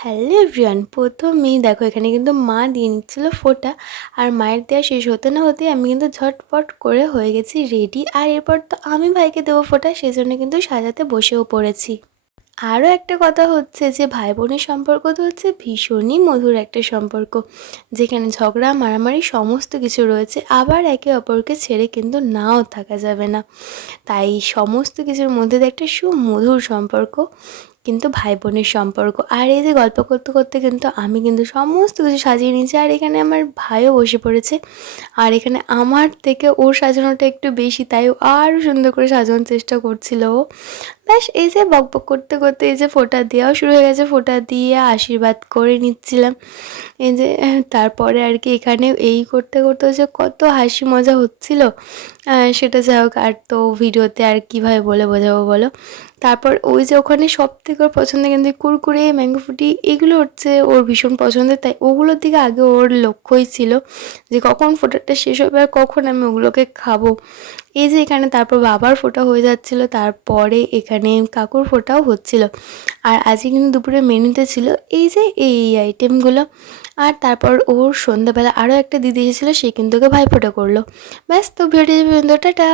Hello everyone, প্রথমেই দেখো এখানে কিন্তু মা দিয়ে নিচ্ছিল ফোঁটা। আর মায়ের দেওয়া শেষ হতে না হতেই আমি কিন্তু ঝটপট করে হয়ে গেছি রেডি। আর এরপর তো আমি ভাইকে দেবো ফোঁটা, সেজন্য কিন্তু সাজাতে বসেও পড়েছি। আরও একটা কথা হচ্ছে যে ভাই বোনের সম্পর্ক তো হচ্ছে ভীষণই মধুর একটা সম্পর্ক, যেখানে ঝগড়া মারামারি সমস্ত কিছু রয়েছে, আবার একে অপরকে ছেড়ে কিন্তু নাও থাকা যাবে না। তাই সমস্ত কিছুর মধ্যে দিয়ে একটা সুমধুর সম্পর্ক কিন্তু ভাই বোনের সম্পর্ক। আর এই যে গল্প করতে করতে কিন্তু আমি কিন্তু সমস্ত কিছু সাজিয়ে নিয়েছি, আর এখানে আমার ভাইও বসে পড়েছে। আর এখানে আমার থেকে ওর সাজানোটা একটু বেশি, তাই ও আরও সুন্দর করে সাজানোর চেষ্টা করছিল ও। ব্যাস এই যে বকবক করতে করতে এই যে ফোঁটা দেওয়াও শুরু হয়ে গেছে, ফোঁটা দিয়ে আশীর্বাদ করে নিচ্ছিলাম। এই যে তারপরে আর কি এখানে এই করতে করতে যে কত হাসি মজা হচ্ছিল, সেটা যাই হোক, আর তো ভিডিওতে আর কীভাবে বলে বোঝাবো বলো। তারপর ওই যে ওখানে সবথেকে ওর পছন্দের কিন্তু এই কুরকুরে, ম্যাঙ্গো ফ্রুটি এগুলো হচ্ছে ওর ভীষণ পছন্দের, তাই ওগুলোর দিকে আগে ওর লক্ষ্যই ছিল যে কখন ফোঁটাটা শেষ হবে আর কখন আমি ওগুলোকে খাবো। এই যে এখানে তারপর বাবার ফোঁটা হয়ে যাচ্ছিলো, তারপরে এখানে কাকুর ফোঁটাও হচ্ছিলো। আর আজকে কিন্তু দুপুরে মেনুতে ছিল এই যে এই আইটেমগুলো। আর তারপর ওর সন্ধ্যাবেলা আরও একটা দিদি এসেছিলো, সে কিন্তু ওকে ভাইফোঁটা করলো। ব্যাস, তো ভিডিও পর্যন্ত, টাটা।